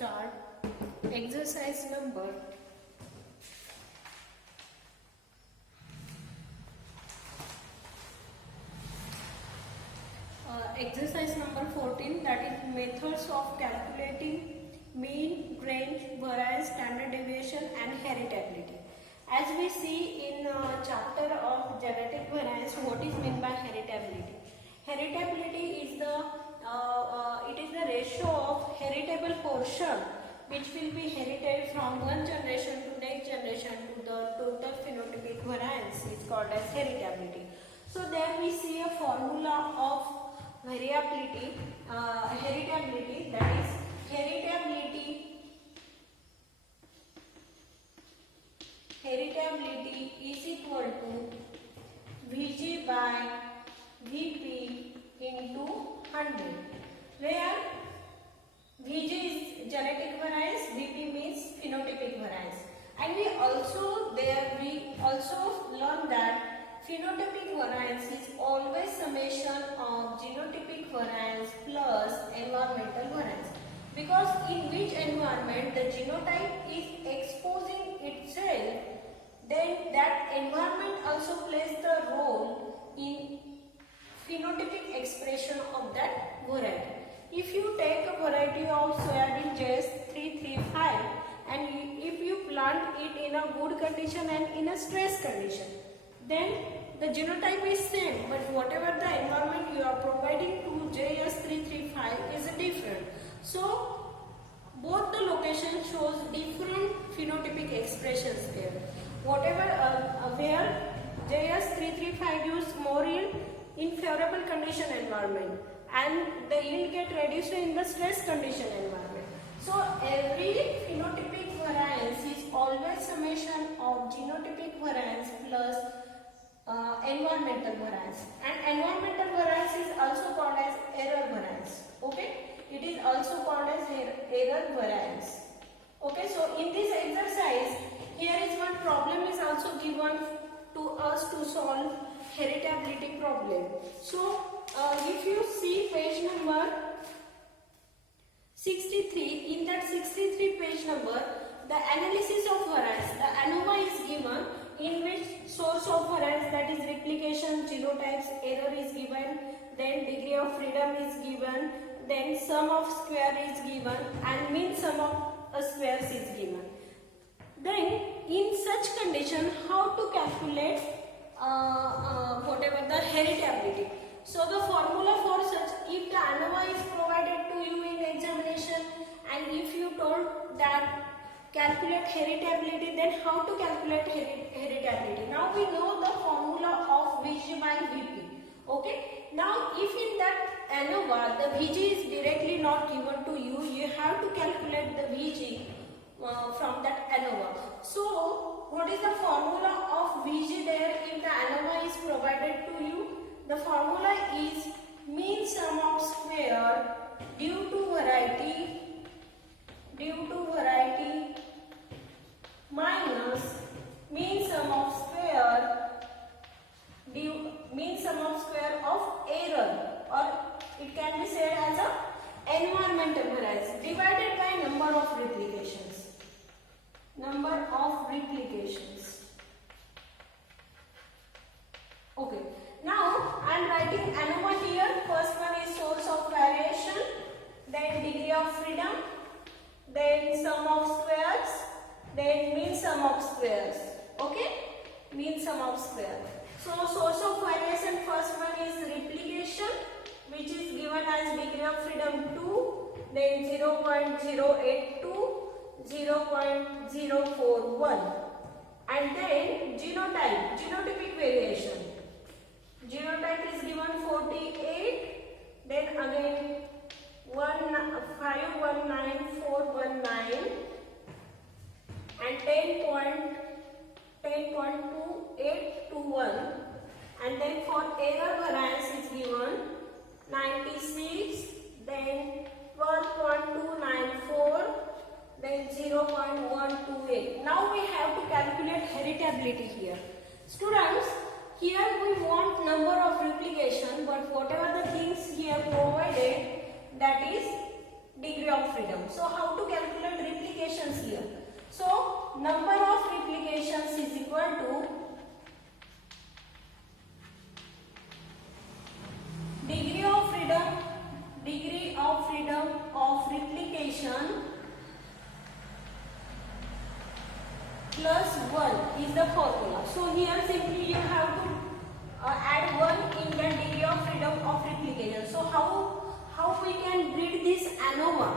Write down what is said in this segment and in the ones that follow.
start exercise number exercise number 14, that is methods of calculating mean, range, variance, standard deviation and heritability. As we see in chapter of genetic variance, what is meant by heritability? Heritability is the ratio of heritable portion which will be herited from one generation to next generation to the total phenotypic variance is called as heritability. So there we see a formula of heritability, that is heritability is equal to Vg by Vp into 100, where Vg is genetic variance, Vp means phenotypic variance, and we also learn that phenotypic variance is always summation of genotypic variance plus environmental variance, because in which environment the genotype is exposing itself, then that environment also plays the role in phenotypic expression of that variety. If you take a variety of soybean JS335 and if you plant it in a good condition and in a stress condition, then the genotype is same, but whatever the environment you are providing to JS335 is different. So both the location shows different phenotypic expressions there. Whatever where JS335 gives more yield in favorable condition environment, and the yield get reduced in the stress condition environment. So every phenotypic variance is always summation of genotypic variance plus environmental variance, and environmental variance is also called as error variance. Okay, it is also called as error variance. Okay, so in this exercise here is one problem is also given to us to solve heritability problem. So if you see page number 63, in that 63 page number, the analysis of variance, the ANOVA is given, in which source of variance, that is replication, genotypes, error is given, then degree of freedom is given, then sum of square is given, and mean sum of squares is given. Then in such condition, how to calculate whatever the heritability? So the formula for such, if the ANOVA is provided to you in examination and if you told that calculate heritability, then how to calculate heritability? Now we know the formula of Vg by Vp. Okay. Now if in that ANOVA the Vg is directly not given to you, you have to calculate the Vg from that ANOVA. So what is the formula of Vg there if the ANOVA is provided to you? The formula is mean sum of square due to variety minus mean sum of square of error, or it can be said as a environmental variance, divided by number of replications. Okay. Now I am writing ANOVA here. First one is source of variation, then degree of freedom, then sum of squares, then mean sum of squares. Okay, mean sum of square. So source of variation, first one is replication, which is given as degree of freedom 2, then 0.082, 0.041, and then genotypic variation. Genotype is given 48, then again 519419 and 10.2821, and then for error variance is given 96, then 12.294, then 0.128. Now we have to calculate heritability here. Students, here we want number of replication, but whatever the things here provided, that is degree of freedom. So how to calculate replications here? So number of replications is equal to degree of freedom of replication plus 1 is the formula. So here simply you have to add 1 in the degree of freedom of replication. So how we can read this ANOVA?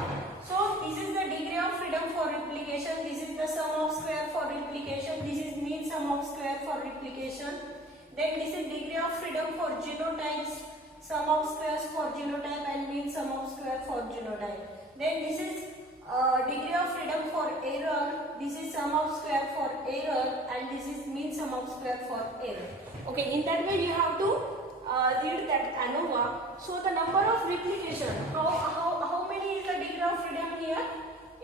So this is the degree of freedom for replication, this is the sum of square for replication, this is mean sum of square for replication, then this is degree of freedom for genotypes, sum of squares for genotype and mean sum of square for genotype. Then this is degree of freedom for error, this is sum of square for error and this is mean sum of square for error. Okay, in that way you have to read that ANOVA. So the number of replication, how many is the degree of freedom here?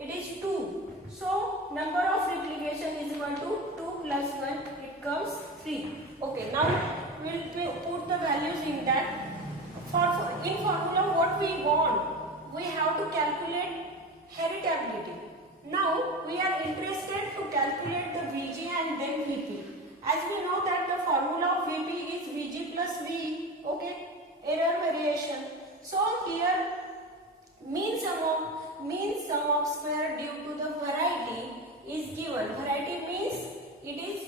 It is 2. So number of replication is equal to 2 plus 1, it comes 3. Okay, now we will put the values in that. In formula what we want, we have to calculate heritability. Now we are interested to calculate the Vg and then Vp. As we know that the formula of Vp is Vg plus V, okay, error variation. So here mean sum of square due to the variety is given. Variety means it is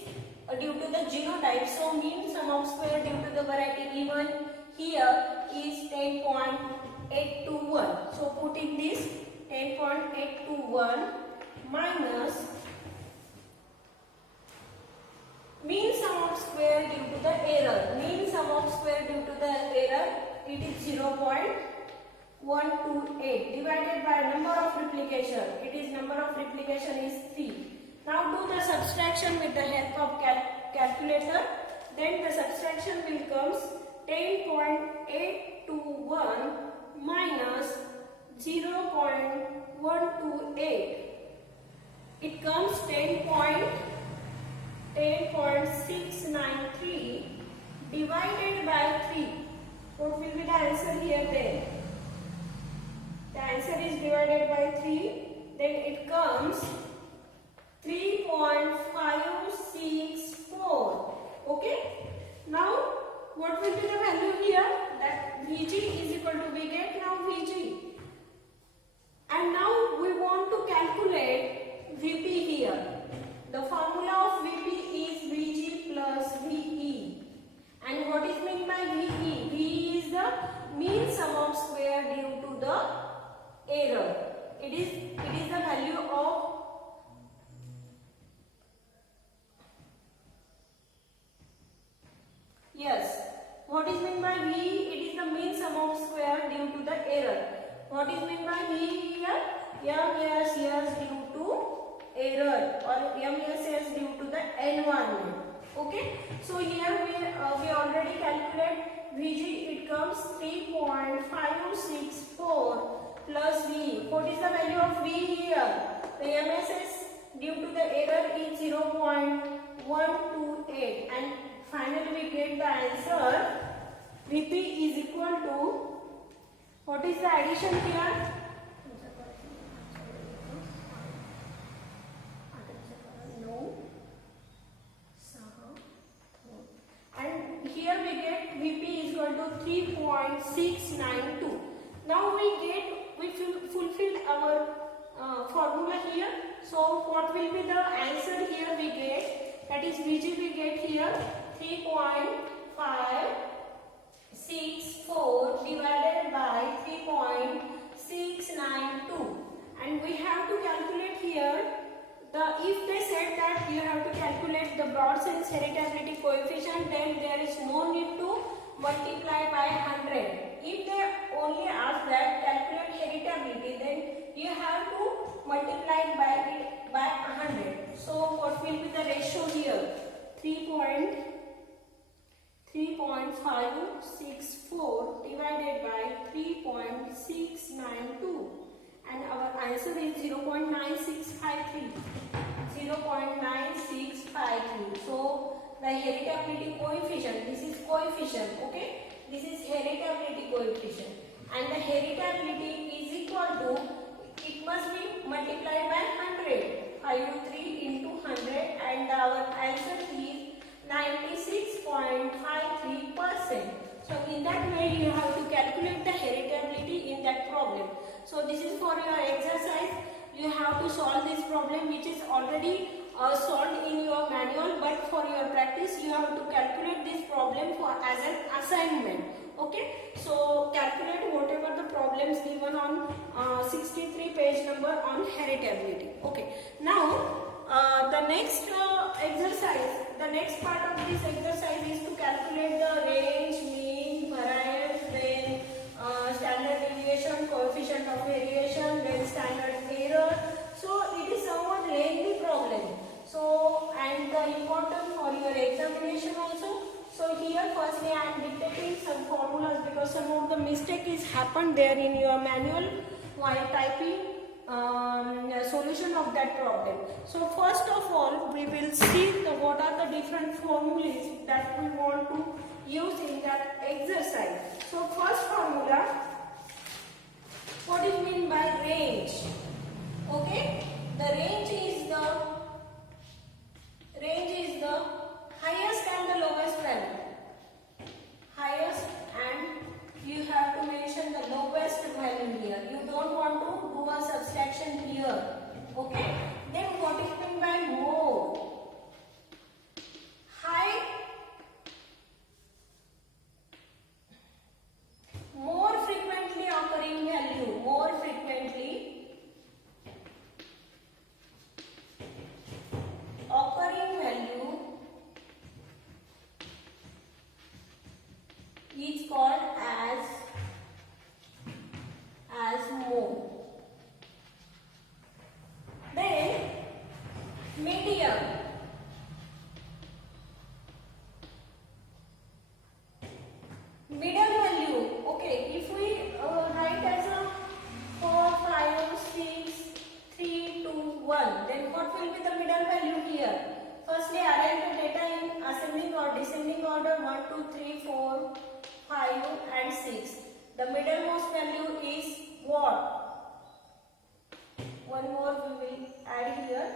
due to the genotype. So mean sum of square due to the variety given here is 10.821. So putting this 10.821 minus mean sum of square due to the error. Mean sum of square due to the error, it is 0.128 divided by number of replication. It is number of replication is 3. Now do the subtraction with the help of calculator. Then the subtraction will comes 10.821 minus 0.128. It comes 10.693 divided by 3. What will be the answer here then? The answer is divided by 3. Then it comes 3.564. Okay. Now what will be the value here? That Vg is equal to, we get now Vg. And now we want to calculate Vp here. The formula of Vp is Vg plus Ve. And what is meant by Ve? Ve is the mean sum of square due to the error. It is the value of what is meant by V? It is the mean sum of square due to the error. What is meant by V here? MSS due to error or MSS due to the environment. Okay. So here we already calculate Vg. It comes 3.564 plus V. What is the value of V here? The MSS due to the error is 0.128 and finally we get the answer. Vp is equal to, what is the addition here? No. And here we get Vp is equal to 3.692. Now we fulfill our formula here. So what will be the answer here we get? That is Vg we get here 3.564 divided by 3.692. And we have to calculate here if they said that you have to calculate the Broad-Sense heritability coefficient, then there is no need to multiply by 100. If they only ask that calculate heritability, then you have to multiply it by 100. So what will be the ratio here? 3.564 divided by 3.692. And our answer is 0.9653. 0.9653. So the heritability coefficient, this is coefficient, okay? This is heritability coefficient. And the heritability is equal to it must be multiplied by 100. 5 into 100 and our answer is 96.53%. So in that way you have to calculate the heritability in that problem. So this is for your exercise. You have to solve this problem which is already solved in your manual, but for your practice you have to calculate this problem for as an assignment. Okay, so calculate whatever the problems given on 63 page number on heritability. Okay, now the next exercise, the next part of this exercise is to calculate the range, mean, variance, then standard deviation, coefficient of variation, then standard error. So it is somewhat lengthy problem. So and important for your examination also. So here firstly I am dictating some formulas because some of the mistake is happened there in your manual while typing solution of that problem. So first of all we will see what are the different formulas that we want to use in that exercise. So first formula, what is mean by range? Okay, the range is the highest and the lowest value. Highest, and you have to mention the lowest value here. You don't want to do a subtraction here. Okay, then what is meant by more? High, more frequently occurring value. More frequently occurring value is called as mode. Then medium. Middle value. Okay, if we write as a 4, 5, 6, 3, 2, 1, then what will be the middle value here? Firstly, arrange the data in ascending or descending order 1, 2, 3, 4, 5 and 6. The middlemost value is what? One more we will add here.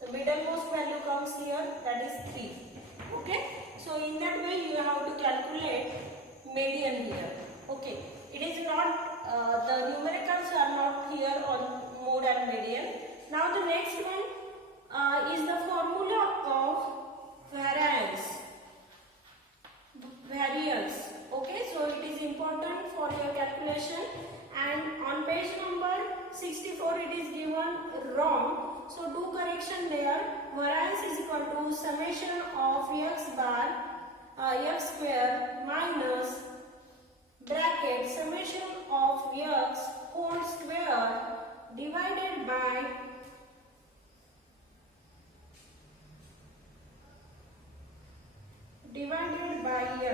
The middlemost value comes here, that is 3. Okay, so in that way you have to calculate median here. Okay, it is not the numericals are not here on mode and median. Now the next one is the formula of variance. Okay, so it is important for your calculation, and on page number 64 it is given wrong, so do correction there. Variance is equal to summation of x square minus bracket summation of x whole square divided by L.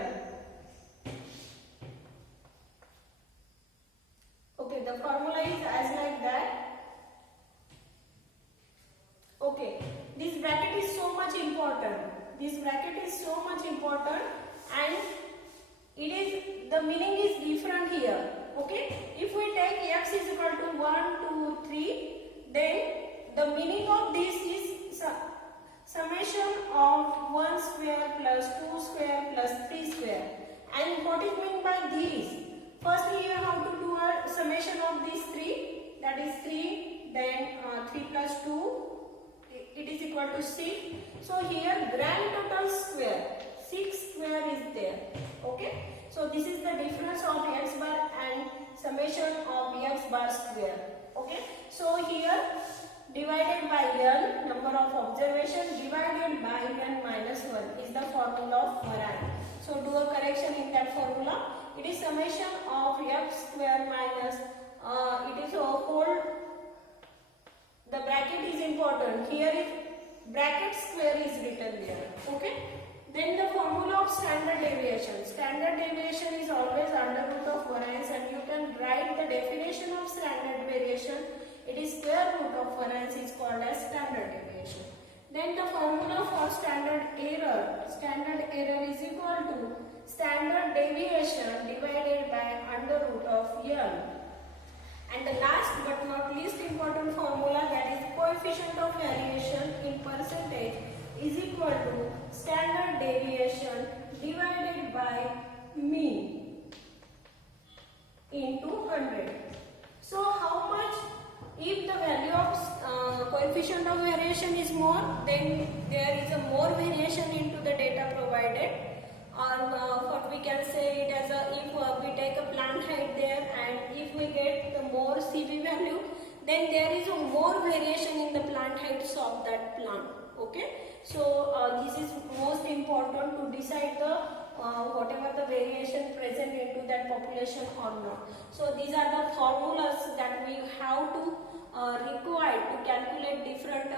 Okay, the formula is as like that. Okay, this bracket is so much important. This bracket is so much important, and it is, the meaning is different here. Okay, if we take x is equal to 1, 2, 3, then the meaning of this is summation of 1 square plus 2 square plus 3 square. And what is meant by these? Firstly, you have to do a summation of these 3, that is 3, then 3 plus 2, it is equal to 6. So here grand total square, 6 square is there. Okay, so this is the difference of x bar and summation of x bar square. Okay, so here divided by n, number of observations, divided by n minus 1 is the formula of variance. So do a correction in that formula. It is summation of x square minus, it is a whole, the bracket is important. Here is bracket square is written there. Okay. Then the formula of standard deviation. Standard deviation is always under root of variance, and you can write the definition of standard variation. It is square root of variance is called as standard deviation. Then the formula for standard error. Standard error is equal to standard deviation divided by under root of n. And the last but not least important formula, that is coefficient of variation in percentage is equal to standard deviation divided by mean into 100. So how much, if the value of coefficient of variation is more, then there is a more variation into the data provided, or what we can say it as a, if we take a plant height there and if we get the more CV value, then there is a more variation in the plant heights of that plant. Okay, so this is most important to decide the whatever the variation present into that population or not. So these are the formulas that we have to require to calculate different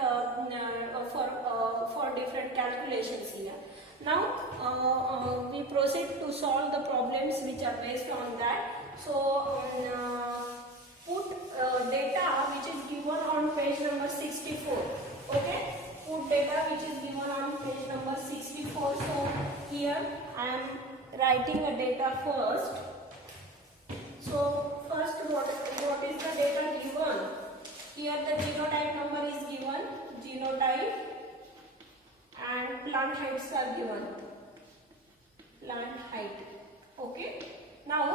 for different calculations here. Now we proceed to solve the problems which are based on that. So put data which is given on page number 64. Okay, put data which is given on page number 64. So here I am writing a data first. So first what is the data given? Here the genotype number is given, genotype, and plant heights are given, plant height. Okay, now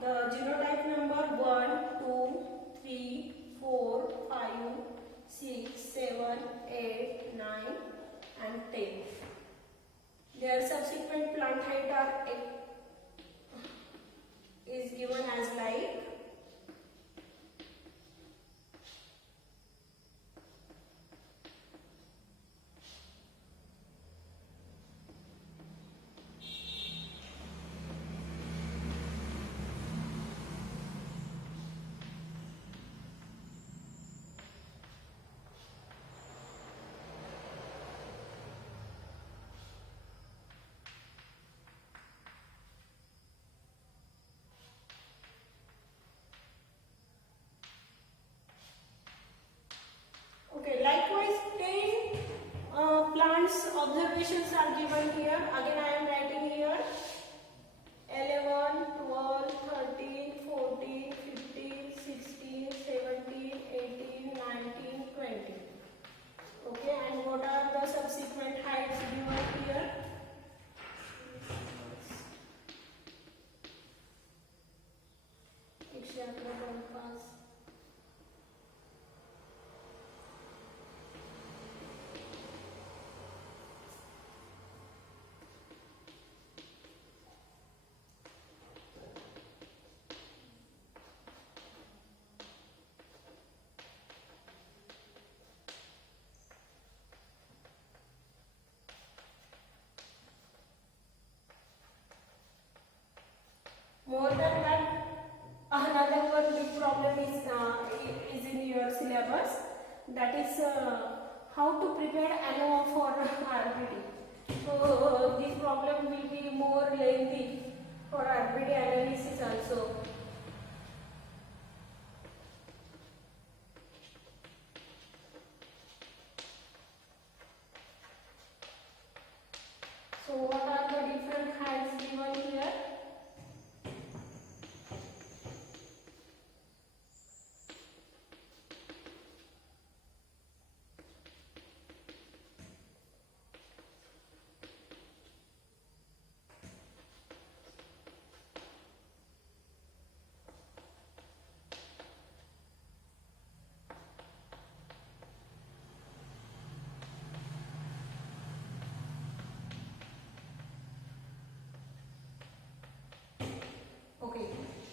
the genotype number 1, 2, 3, 4, 5, 6, 7, 8, 9 and 10. Their subsequent plant height are is given as like observations are given here. Again I am writing here 11, 12, 13, 14, 15, 16, 17, 18, 19, 20. Okay, and what are the subsequent heights given here? More than that, another one big problem is in your syllabus. That is how to prepare ANOVA for RBD. So this problem will be more lengthy for RBD analysis also. So what are the different heights given here?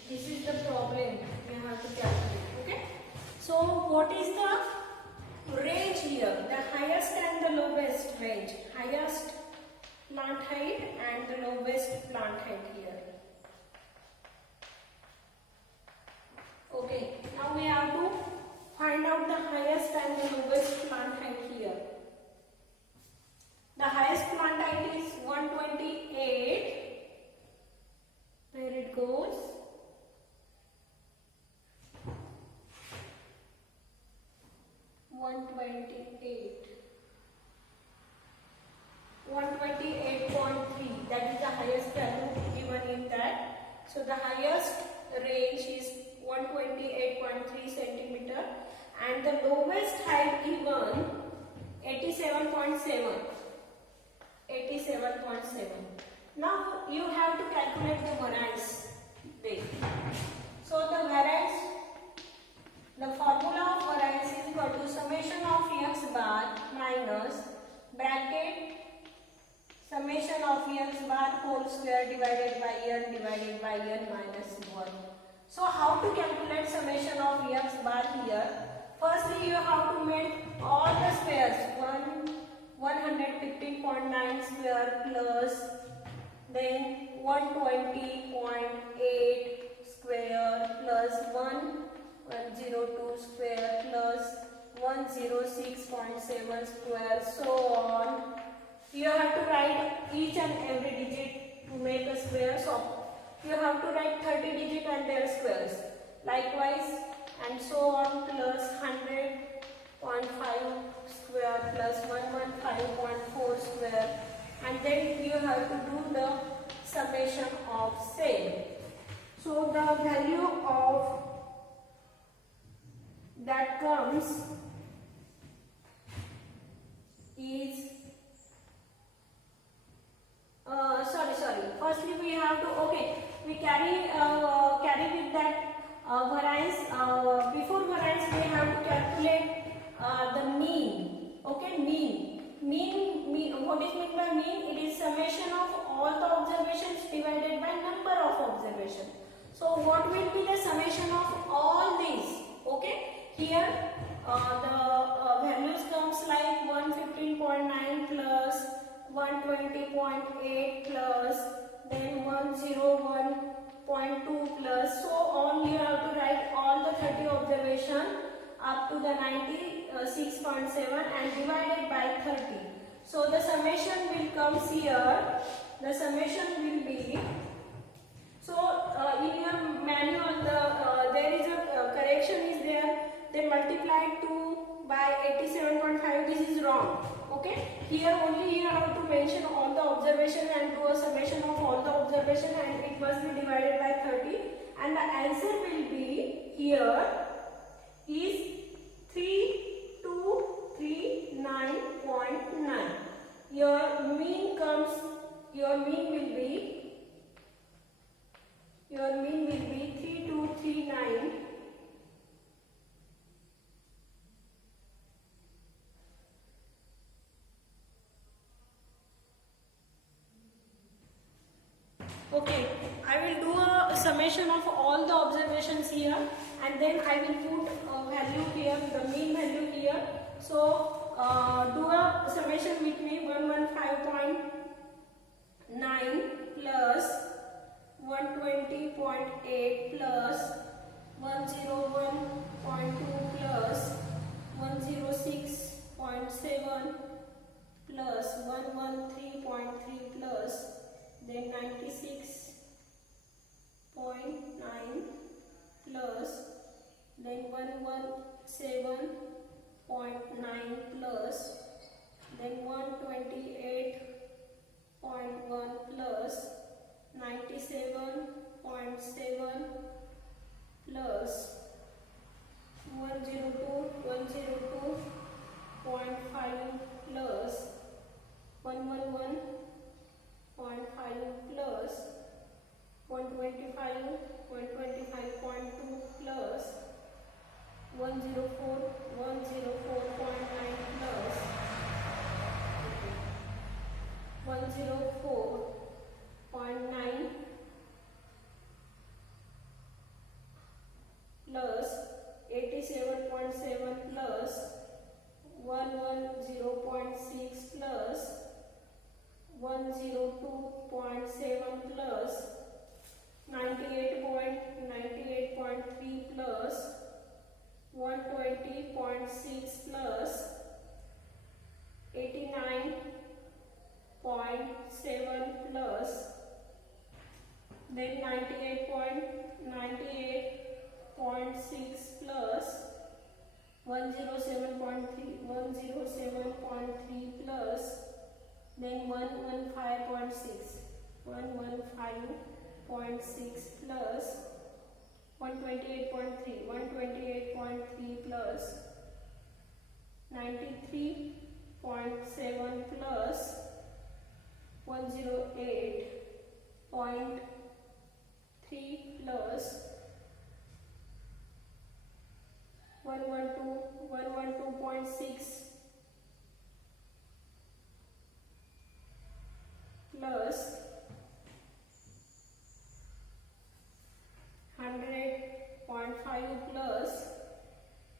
This is the problem you have to calculate. Okay. So what is the range here? The highest and the lowest range. Highest plant height and the lowest plant height here. Okay. Now we have to find out the highest and the lowest plant height here. The highest plant height is 128. Where it goes? 128.3, that is the highest value given in that. So the highest range is 128.3 centimeter, and the lowest height given 87.7. 87.7. Now you have to calculate the variance weight. So the variance, the formula of variance is equal to summation of x bar minus bracket summation of x bar whole square divided by n minus 1. So how to calculate summation of x bar here? Firstly, you have to make all the squares. 115.9 square plus then 120.8 square plus 102 square plus 106.7 square, so on. You have to write each and every digit to make a square. So you have to write 30 digits and their squares. Likewise, and so on, plus 100.5 square plus 115.4 square, and then you have to do the summation of same. So the value of that comes is firstly we have to, we carry with that variance. Before variance we have to calculate the mean. Mean, what is meant by mean? It is summation of all the observations divided by number of observations. So what will be the summation of all these? Here the values comes like 115.9 plus 120.8 plus then 101.2 plus, so on. You have to write all the 30 observation up to the 96.7 and divided by 30. So the summation will come here. The summation will be, so in your manual there is a correction is there. They multiplied 2 by 87.5. This is wrong. Here only you have to mention all the observation and do a summation of all the observation, and it must be divided by 30, and the answer will be here is 3239.9. Your mean will be 3239. I will do a summation of all the observations here, and then I will put a value here, the mean value here. So do a summation with me. 115.9 plus 120.8 plus 101.2 plus 106.7 plus 113.3 plus then 96.9 plus then 117.9 plus then 128.1 plus 97.7 plus 102.5 plus 111.5 plus 125.2 plus 104.9 plus 104.9 plus 87.7 plus 110.6 plus 102.7 plus 98.3 plus 120.6 plus 89.7 plus then 98.6 plus 107.3 plus then 115.6 plus 128.3 plus 93.7 plus 108.3 plus 112.6 plus 100.5 plus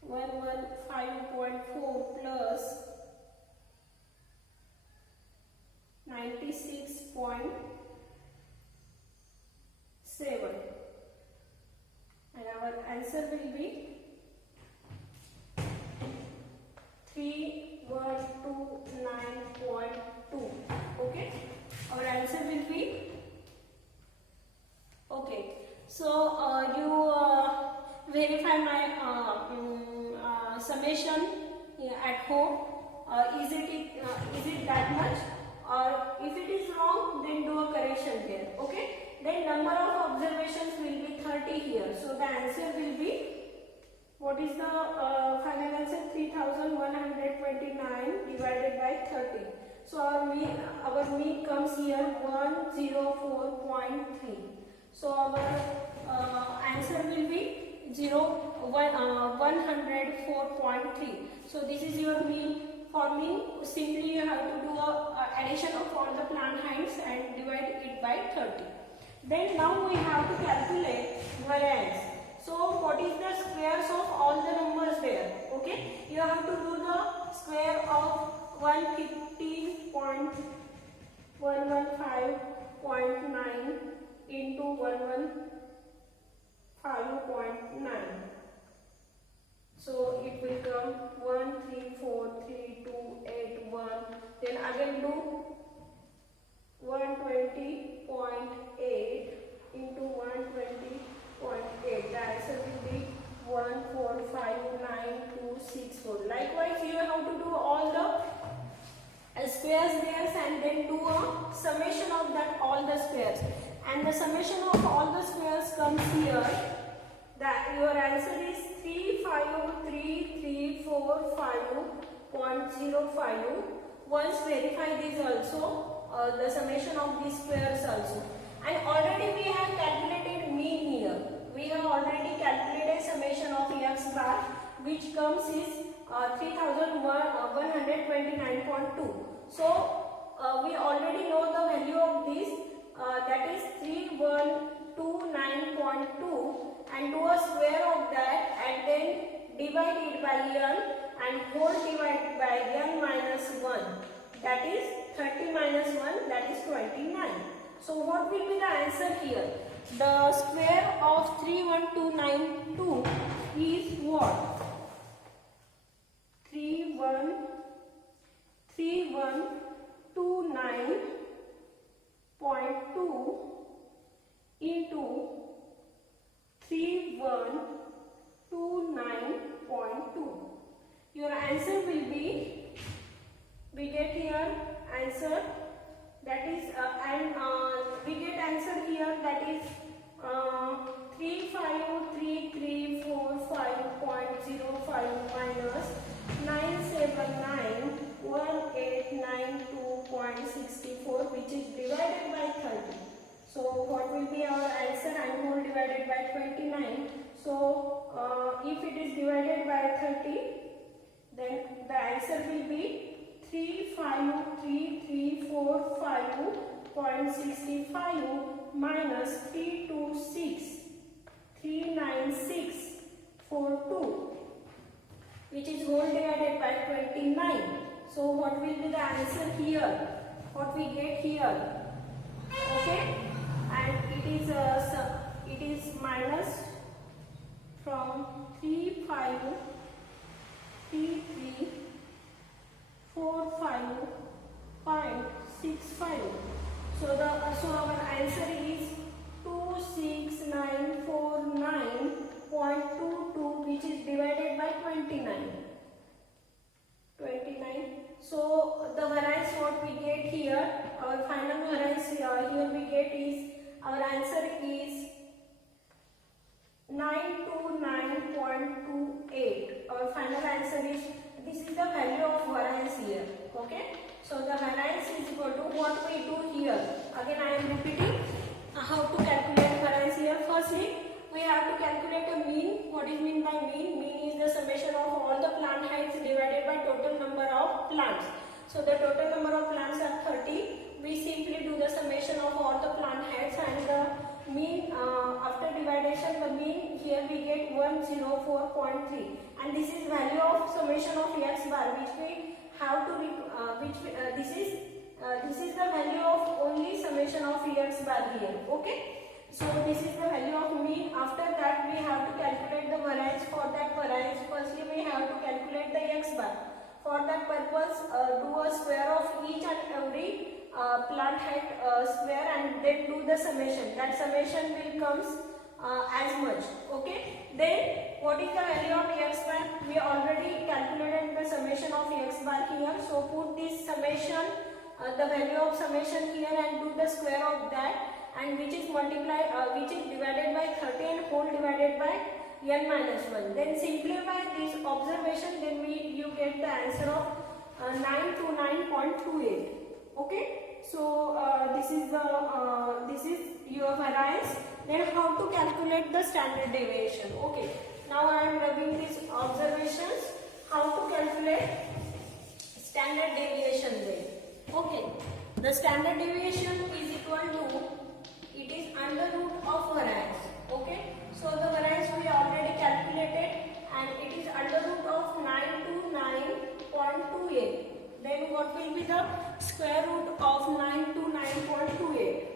115.4 plus 96.7, and our answer will be 3129.2. Okay, our answer will be okay. So you verify my summation at home. Is it that much, or if it is wrong, then do a correction there. Okay, then number of observations will be 30 here, so the answer will be, what is the final answer? 3129 divided by 30. So our mean comes here 104.3. So our answer will be 104.3. So this is your mean. For mean, simply you have to do a addition of all the plant heights and divide it by 30. Then now we have to calculate variance. So what is the squares of all the numbers there? Okay, you have to do the square of 115.115.9 into 115.9. So it will come 1343281. Then again do 120.8 into 120.8. The answer will be 1459264. Likewise, you have to do all the squares there and then do a summation of that all the squares. And the summation of all the squares comes here. That your answer is 35334.05. Once verify this also, the summation of these squares also. And already we have calculated mean here. We have already calculated summation of x bar, which comes is 3129.2. So we already know the value of this, that is 3129.2, and do a square of that and then divide it by n and whole divided by n minus 1, that is 30 minus 1, that is 29. So what will be the answer here? The square of 31292 is what? 3129.2 into 3129.2. Your answer will be, we get here answer, that is we get answer here, that is 35334.05 minus 9791892.64, which is divided by 30. So what will be our answer? And whole divided by 29. So if it is divided by 30, then the answer will be 35335.65 minus 396.42, which is whole divided by 29. So what will be the answer here? What we get here? Okay, and it is minus from 353345.65. So our answer is 26949.22, which is divided by 29. So the variance what we get here, our final variance here we get is, our answer is 9 answer is, this is the value of variance here. Okay, so the variance is equal to what we do here. Again I am repeating how to calculate variance here. Firstly, we have to calculate a mean. What is mean by mean? Mean is the summation of all the plant heights divided by total number of plants. So the total number of plants are 30. We simply do the summation of all the plant heights, and the mean after dividation, the mean here we get 104.3, and this is value of summation of x bar, which we have to this is the value of only summation of x bar here. Okay, so this is the value of mean. After that we have to calculate the variance. For that variance, firstly we have to calculate the x bar. For that purpose, do a square of each and every plant height square, and then do the summation. That summation will comes as much. Okay, then what is the value of x bar? We already calculated the summation of x bar here, so put this summation, the value of summation here, and do the square of that, and which is divided by 30 and whole divided by n minus 1. Then simplify this observation, then you get the answer of 929.28. Okay, so this is your variance. Then how to calculate the standard deviation? Okay, now I am rubbing these observations. How to calculate standard deviation then? Okay, the standard deviation is equal to, it is under root of variance. Okay, so the variance we already calculated, and it is under root of 929.28. Then what will be the square root of 929.28?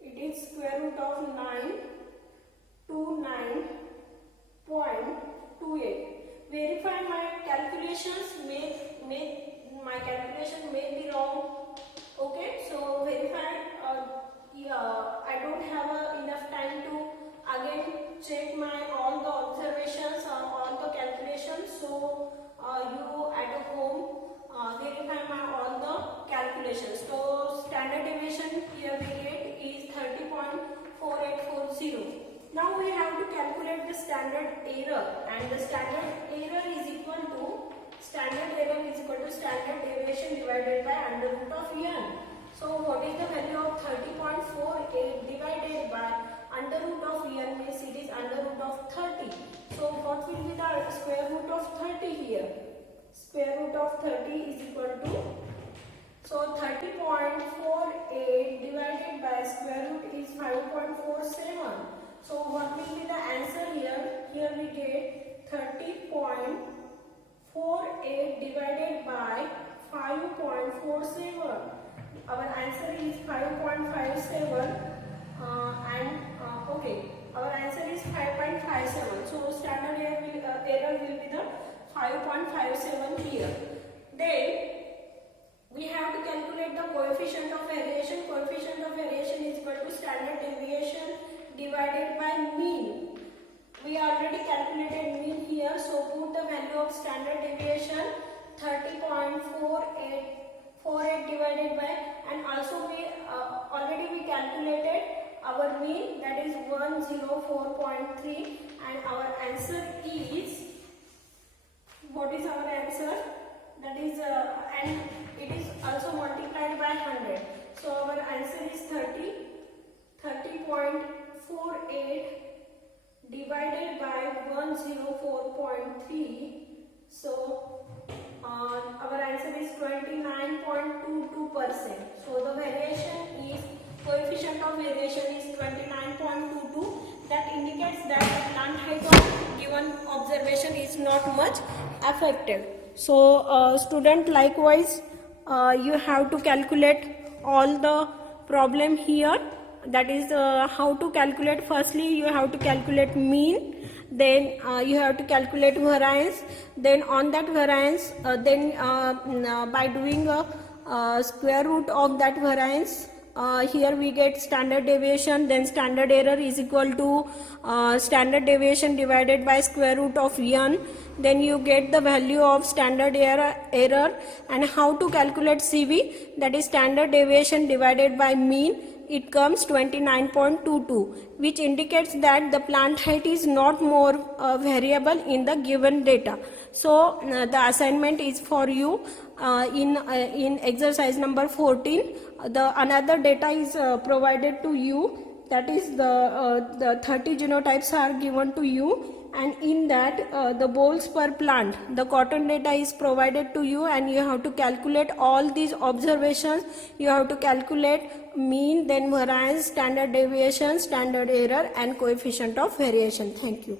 It is square root of 929.28. Verify my calculations. My calculation may be wrong. Okay, so verify. I don't have enough time to again check all the observations or all the calculations. So you at home verify all the calculations. So standard deviation here we get is 30.4840. Now we have to calculate the standard error, and the standard error is equal to standard deviation divided by under root of n. So what is the value of 30.48 divided by under root of n? Means it is under root of 30. So what will be the square root of 30 here? Square root of 30 is equal to, so 30.48 divided by square root is 5.47. So what will be the answer here? Here we get 30.48 divided by 5.47. Our answer is 5.57 okay, our answer is 5.57. So standard error will be the 5.57 here. Then we have to calculate the coefficient of variation. Coefficient of variation is equal to standard deviation divided by mean. We already calculated mean here, so put the value of standard deviation 30.48 divided by, and also we already calculated our mean, that is 104.3, and our answer is, what is our answer? That is and it is also multiplied by 100. So our answer is 30.48 divided by 104.3. So our answer is 29.22%. So the variation is, coefficient of variation is 29.22. That indicates that the plant height of given observation is not much affected. So student, likewise you have to calculate all the problem here. That is how to calculate. Firstly you have to calculate mean, then you have to calculate variance, then on that variance by doing a square root of that variance, here we get standard deviation, then standard error is equal to standard deviation divided by square root of n, then you get the value of standard error, and how to calculate CV, that is standard deviation divided by mean, it comes 29.22, which indicates that the plant height is not more variable in the given data. So the assignment is for you in exercise number 14. The another data is provided to you, that is the 30 genotypes are given to you, and in that the bolls per plant, the cotton data is provided to you, and you have to calculate all these observations. You have to calculate mean, then variance, standard deviation, standard error, and coefficient of variation. Thank you.